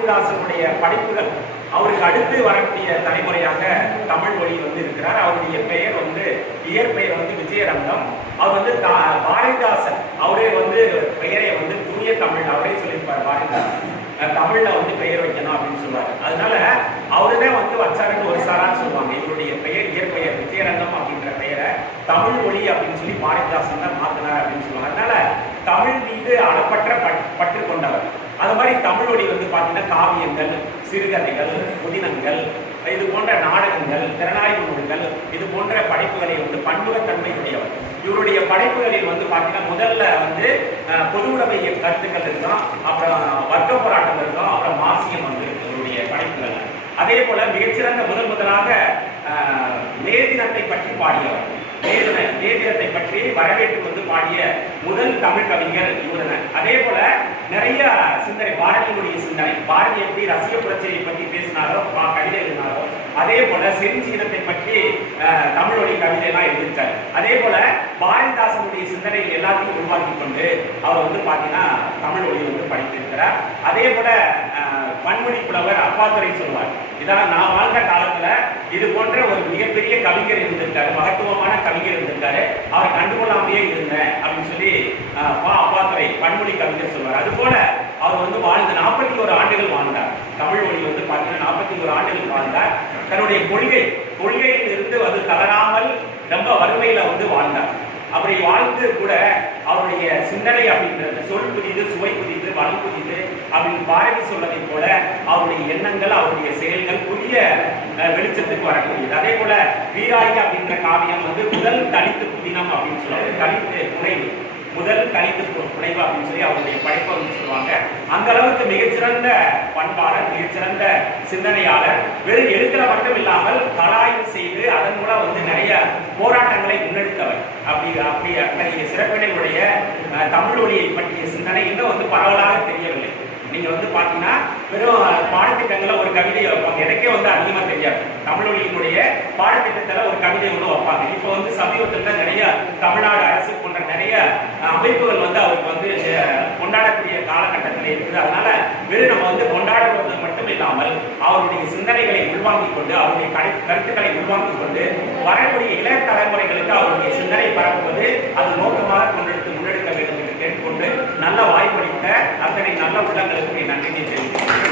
பாரதிதாசனுடைய படைப்புகள் அவருக்கு அடுத்து வரக்கூடிய தலைமுறையாக தமிழ் மொழி வந்து இருக்கிறார். அவருடைய பெயர் வந்து இயற்பெயர் வந்து விஜயரங்கம். அவர் வந்து பாரதிதாசன் அவரே வந்து பெயரை வந்து தூய தமிழ் அவரே சொல்லியிருப்பார். பாரதிதாசன் தமிழ்ல வந்து பெயர் வைக்கணும் அப்படின்னு சொல்லுவார். அதனால அவருதான் வந்து வச்சாருன்னு ஒரு சாரான்னு சொல்லுவாங்க. இவருடைய பெயர் இயற்பெயர் விஜயரங்கம் அப்படின்ற பெயரை தமிழ் மொழி அப்படின்னு சொல்லி பாரதிதாசன் தான் மாத்தினார் அப்படின்னு சொல்லுவாங்க. அதனால தமிழ் மீது அளப்பற்ற பற்று கொண்டவர். அது மாதிரி தமிழ் மொழி வந்து பார்த்தீங்கன்னா காவியங்கள், சிறுகதைகள், புதினங்கள், இது போன்ற நாடகங்கள், திறனாய்வு நூல்கள், இது போன்ற படைப்புகளை வந்து பன்முகத்தன்மை உடையவர். இவருடைய படைப்புகளில் வந்து பார்த்தீங்கன்னா முதல்ல வந்து பொது உடைமை கருத்துக்கள் இருக்கும், அப்புறம் வர்க்க போராட்டம் இருக்கும், அப்புறம் மார்க்சியம் வந்து இவருடைய படைப்புகள். அதே போல மிகச்சிறந்த முதலாக மேதினத்தை பற்றி பாடியவர். மேதினத்தை பற்றி வரவேற்று வந்து பாடிய முதல் தமிழ் கவிஞர் இவருடன். அதே போல நிறைய சிந்தனை, பாரதியினுடைய சிந்தனை, பாரதி எப்படி ரசிக புரட்சியை பற்றி பேசினாரோ, கவிதை எழுதினாரோ, அதே போல செஞ்சீனத்தை பற்றி தமிழ் மொழி கவிதைலாம் எழுதிட்டார். அதே போல பாரதிதாசனுடைய சிந்தனை எல்லாத்தையும் உருவாக்கி கொண்டு அவர் வந்து பார்த்தீங்கன்னா தமிழ் மொழி வந்து படித்திருக்கிறார். அதே போல பன்மொழி புலவர் அப்பாத்துரை சொல்வார், இதான் நான் வாழ்ந்த காலத்துல இது போன்ற ஒரு மிகப்பெரிய கவிஞர் இருந்திருக்காரு, மகத்துவமான கவிஞர் இருந்திருக்காரு, அவர் கண்டுகொள்ளாமையே இருந்தேன் அப்படின்னு சொல்லி அப்பாத்துரை பன்மொழி கவிஞர் சொல்வார். அது போல அவர் வந்து வாழ்ந்த 41 ஆண்டுகள் வாழ்ந்தார். தமிழ் மொழி வந்து பார்த்தீங்கன்னா 41 ஆண்டுகள் வாழ்ந்தார். தன்னுடைய கொள்கையில் இருந்து வந்து தளராமல் ரொம்ப வறுமையில வந்து வாழ்ந்தார். அப்படி வாழ்ந்து கூட அவருடைய சிந்தனை அப்படின்றது சொல் புதிது, சுவை புதிது, வளம் புதிது அப்படின்னு பாரதி சொல்வதை போல அவருடைய எண்ணங்கள், அவருடைய செயல்கள் புதிய வெளிச்சத்துக்கு வரக்கூடியது. அதே போல வீராயி அப்படின்ற காவியம் வந்து முதல் தலித்து புதினம் அப்படின்னு சொல்லுவாங்க. தலித்து புனைவு, முதல் தலித்து புனைவு அப்படின்னு சொல்லி அவருடைய படைப்பை வந்து சொல்லுவாங்க. அந்த அளவுக்கு மிகச்சிறந்த பண்பாளர், மிகச்சிறந்த சிந்தனையாளர். வெறும் எழுத்துல மட்டும் இல்லாமல் கலாய்வு செய்து அதன் மூலம் வந்து நிறைய போராட்டங்களை முன்னெடுத்தவர். அத்தகைய சிறப்பினையுடைய தமிழ் மொழியை பற்றிய சிந்தனை இன்னும் வந்து பரவலாக தெரியவில்லை. நீங்க வந்து பாத்தீங்கன்னா வெறும் பாடத்திட்டங்களை ஒரு கவிதை வைப்பாங்க. எனக்கே வந்து அதிகமா தெரியாது. தமிழ் மொழியினுடைய பாடத்திட்டத்துல ஒரு கவிதை ஒன்று வைப்பாங்க. இப்போ வந்து சமீபத்துல நிறைய தமிழ்நாடு அரசு போன்ற நிறைய அமைப்புகள் வந்து அவருக்கு வந்து கொண்டாடக்கூடிய காலகட்டத்தில் இருக்குது. அதனால வெறும் நம்ம வந்து கொண்டாடுவது மட்டும் இல்லாமல் அவருடைய சிந்தனைகளை உள்வாங்கிக் கொண்டு, அவருடைய கருத்துக்களை உள்வாங்கிக் கொண்டு வரக்கூடிய இளைய தலைமுறைகளுக்கு அவருடைய சிந்தனை பரப்புவது அது நோக்கமாக முன்னெடுக்க வேண்டும் என்று கேட்டுக்கொண்டு நல்ல வாய்ப்பளித்த அத்தனை நல்ல உள்ளங்களுக்கு நன்றி தெரிவிக்கிறேன்.